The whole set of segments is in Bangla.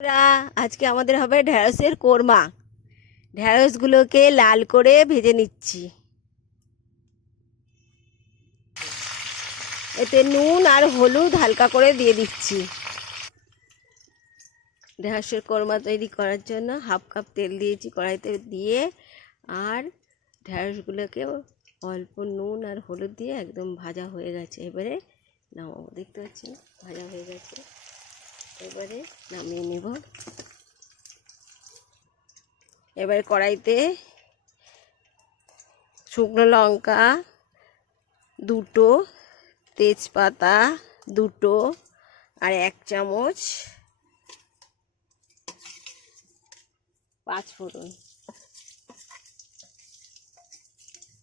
আজকে আমাদের হবে ঢেঁড়সের কোরমা। ঢেঁড়সগুলোকে লাল করে ভেজে নিচ্ছি। এতে নুন আর হলুদ হালকা করে দিয়ে দিচ্ছি। ঢেঁড়সের কোরমা তৈরি করার জন্য হাফ কাপ তেল দিয়েছি কড়াইতে দিয়ে, আর ঢেঁড়সগুলোকে অল্প নুন আর হলুদ দিয়ে একদম ভাজা হয়ে গেছে। এবারে নামাবো। দেখতে পাচ্ছেন ভাজা হয়ে গেছে, এবারে নামিয়ে নেব। এবার কড়াইতে শুকনো লঙ্কা দুটো, তেজপাতা দুটো, আর 1 চামচ পাঁচফোড়ন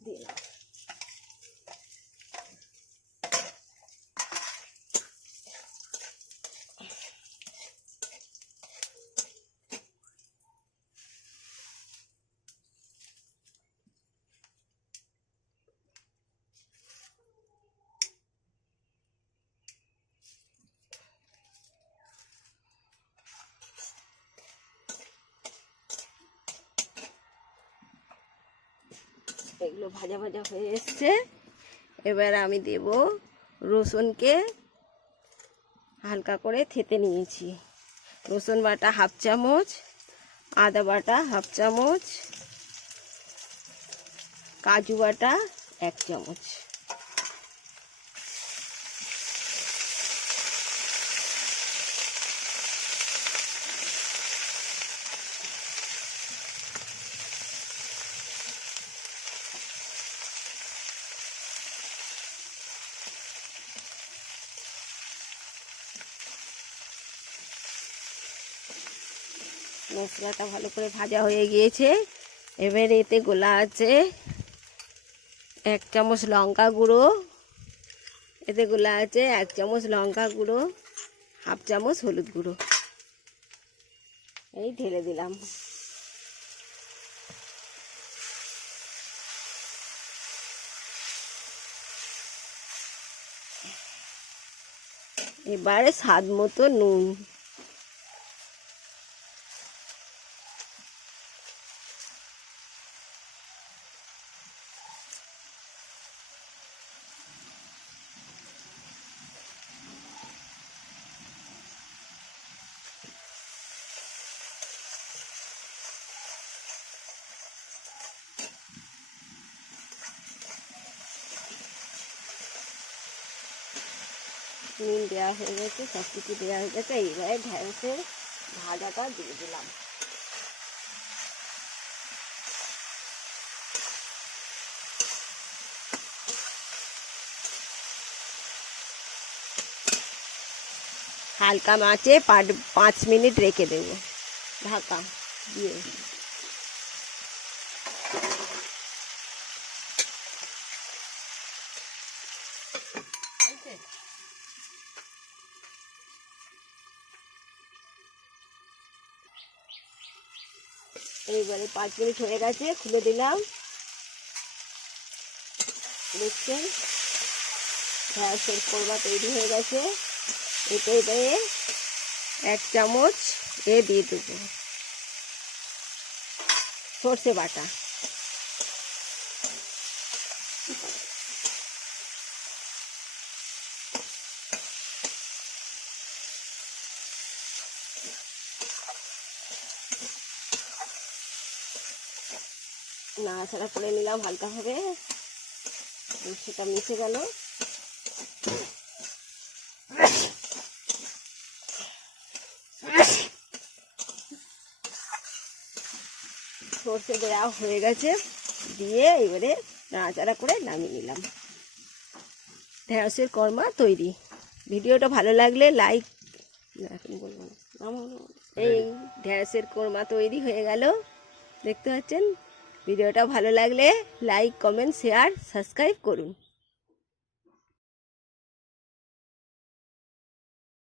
দিলাম। এগুলো ভাজা ভাজা হয়ে এসছে। এবার আমি দেব রসুনকে হালকা করে থেতে নিয়েছি। রসুন বাটা হাফ চামচ, আদা বাটা হাফ চামচ, কাজু বাটা 1 চামচ। মশলাটা ভালো করে ভাজা হয়ে গিয়েছে। এবার এতে গোলা আছে 1 চামচ লঙ্কা গুঁড়ো, এতে গোলা আছে 1 চামচ লঙ্কা গুঁড়ো, হাফ চামচ হলুদ গুঁড়ো। এই ঢেলে দিলাম। এবারে স্বাদ মতো নুন। নুন দেওয়া হয়ে গেছে, সব কিছু দেওয়া হয়ে গেছে। এইবারে ঢেঁড়সের ভাজাটা দিয়ে দিলাম। হালকা মাছে 5 মিনিট রেখে দেব ঢাকা দিয়ে। এইবারে 5 মিনিট হয়ে গেছে, খুলে দিলাম। দেখছেন ঢেঁড়সের কোরমা তৈরি হয়ে গেছে। এতে এবারে 1 চামচ দিয়ে দেবো সর্ষে বাটা। নাড়াচাড়া করে নিলাম হালকাভাবে, সেটা মিশে গেল। সর্ষে দেওয়া হয়ে গেছে, দিয়ে এবারে নাড়াচাড়া করে নামিয়ে নিলাম। ঢেঁড়সের কোরমা তৈরি। ভিডিওটা ভালো লাগলে লাইক, এই ঢেঁড়সের কোরমা তৈরি হয়ে গেল। দেখতে পাচ্ছেন। ভিডিওটা ভালো লাগলে লাইক, কমেন্ট, শেয়ার, সাবস্ক্রাইব করুন।